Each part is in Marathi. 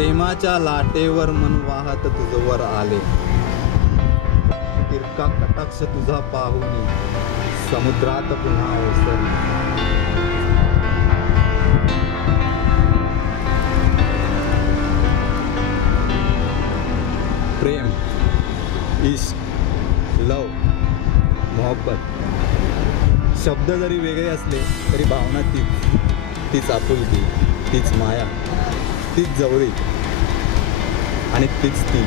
प्रेमाच्या लाटेवर मन वाहत तुझवर आले, तिरका कटाक्ष तुझा पाहुनी समुद्रात पुन्हा ओसरली। प्रेम, इश्क, लव, मोहब्बत शब्द जरी वेगळे असले तरी भावना तीच आपुलकी, तीच माया, तीच जवळीक आणि तीच ती।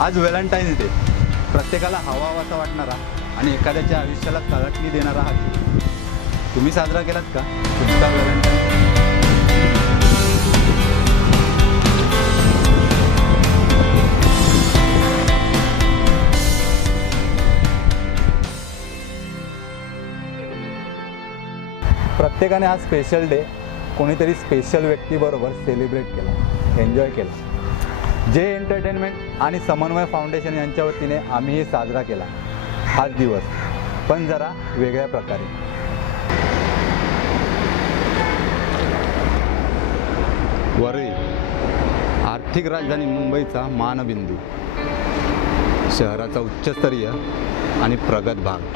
आज व्हॅलेंटाईन्स डे, प्रत्येकाला हवाहवासा वाटणारा आणि एखाद्याच्या आयुष्याला तळटणी देणारा हा दिवस। तुम्ही साजरा केलात का तुमचा व्हॅलेंटाईन? प्रत्येकाने हा स्पेशल डे कोणीतरी स्पेशल व्यक्तीबरोबर सेलिब्रेट केला, एन्जॉय केला। जे एंटरटेनमेंट आणि समन्वय फाउंडेशन यांच्या वतीने आम्हीही साजरा केला हाच दिवस, पण जरा वेगळ्या प्रकारे। वरळी, आर्थिक राजधानी मुंबईचा मानबिंदू, शहराचा उच्चस्तरीय आणि प्रगत भाग।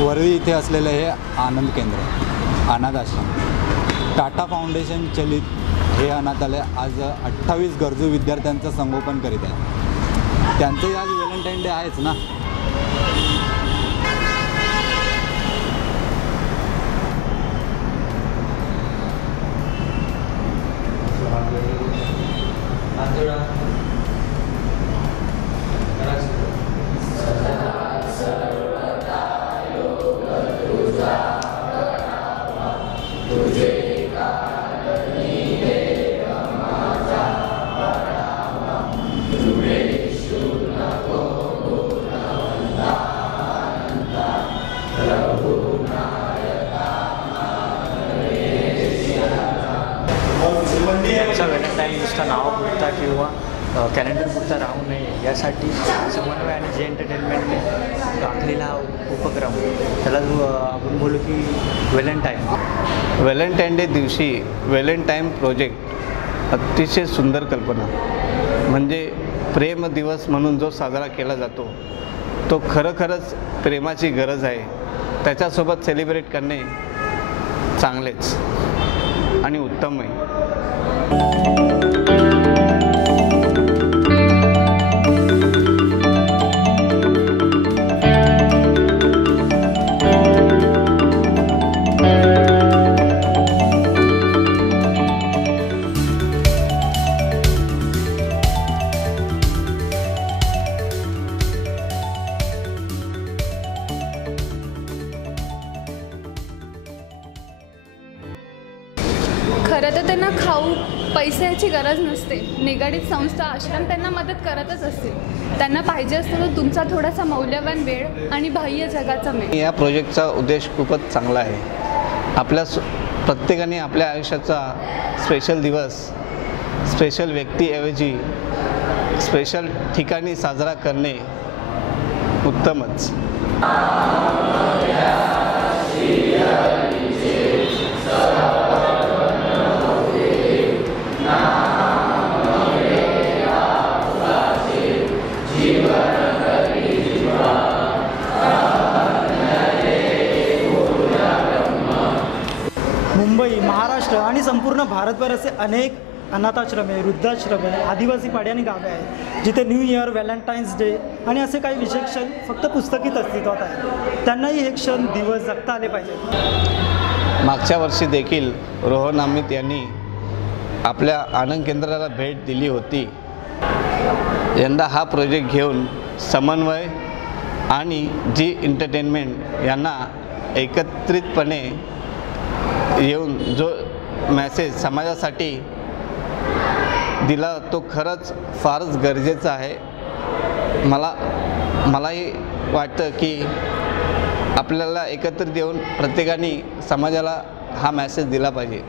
वरळी इथे असलेले हे आनंद केंद्र, अनाथ आश्रम, टाटा फाउंडेशन चलित हे अनाथालय आज 28 गरजू विद्यार्थ्यांचं संगोपन करीत आहे। त्यांचंही आज व्हॅलेंटाईन डे आहेच ना। व्हॅलेंटाईन्सचं नाव पुरता किंवा कॅलेंडर पुरता राहू नये यासाठी समन्वय आणि जे एंटरटेनमेंटने आखलेला हा उपक्रम, त्याला आपण बोलू की व्हॅलेंटाईन डे दिवशी व्हॅलेंटाईन प्रोजेक्ट अतिशय सुंदर कल्पना। म्हणजे प्रेम दिवस म्हणून जो साजरा केला जातो तो खरोखरच प्रेमाची गरज आहे। त्याच्यासोबत सेलिब्रेट करणे चांगलेच आणि उत्तम आहे। खरं तर त्यांना खाऊ पैशाची गरज नसते, निगडित संस्था आश्रम त्यांना मदत करतच असतील। त्यांना पाहिजे असतं तर तुमचा थोडासा मौल्यवान वेळ आणि बाह्य जगाचा मेळ। या प्रोजेक्टचा उद्देश खूपच चांगला आहे। आपल्या प्रत्येकाने आपल्या आयुष्याचा स्पेशल दिवस स्पेशल व्यक्तीऐवजी स्पेशल ठिकाणी साजरा करणे उत्तमच। मुंबई, महाराष्ट्र आणि संपूर्ण भारतभर असे अनेक अनाथाश्रम आहे, वृद्धाश्रम आहे, आदिवासी पाडी आणि गावे आहेत जिथे न्यू इयर, व्हॅलेंटाईन्स डे आणि असे काही विशेष क्षण फक्त पुस्तकीत अस्तित्वात आहेत। त्यांनाही हे क्षण दिवस जगता आले पाहिजेत। मागच्या वर्षी देखील रोहन अमित यांनी आपल्या आनंद केंद्राला भेट दिली होती। यंदा हा प्रोजेक्ट घेऊन समन्वय आणि जी एंटरटेनमेंट यांना एकत्रितपणे येऊन जो मेसेज समाजासाठी दिला तो खरंच फारच गरजेचा आहे. मलाही वाटतं की आपल्याला एकत्रित येऊन प्रत्येकाने समाजाला हा मेसेज दिला पाहिजे.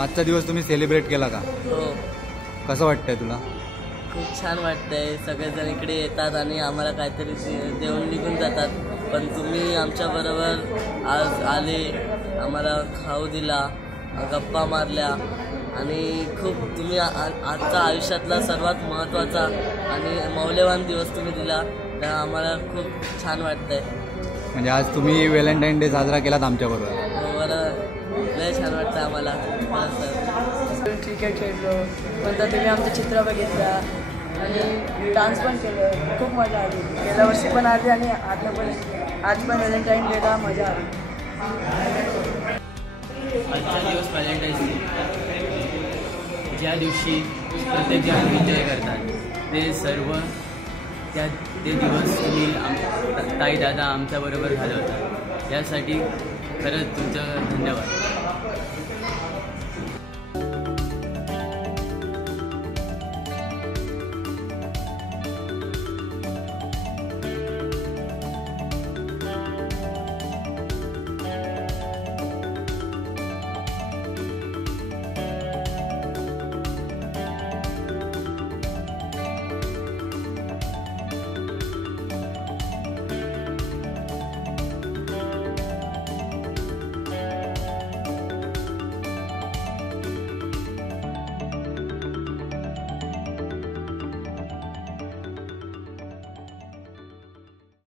आजचा दिवस तुम्ही सेलिब्रेट केला का? हो, कसं वाटतंय तुला? खूप छान वाटतंय. सगळेजण इकडे येतात आणि आम्हाला काहीतरी देऊन निघून जातात, पण तुम्ही आमच्याबरोबर आज आले, आम्हाला खाऊ दिला, गप्पा मारल्या आणि खूप तुम्ही आजचा आयुष्यातला सर्वात महत्त्वाचा आणि मौल्यवान दिवस तुम्ही दिला, तर आम्हाला खूप छान वाटतंय. म्हणजे आज तुम्ही व्हॅलेंटाईन डे साजरा केलात आमच्याबरोबर. बरं, लय छान वाटतं आम्हाला. सर, क्रिकेट खेळलो, नंतर तुम्ही आमचं चित्र बघितलं आणि डान्स पण केलं. खूप मजा आली. गेल्या वर्षी पण आली आणि आता पण आज पण व्हॅलेंटाईन डेला मजा आली. आजचा दिवस व्हॅलेंटाईन्स डे, ज्या दिवशी प्रत्येकजण एन्जॉय करतात, ते सर्व ते दिवस तुम्ही ताई दादा आमच्याबरोबर घालवतात. यासाठी खरंच तुमचं धन्यवाद.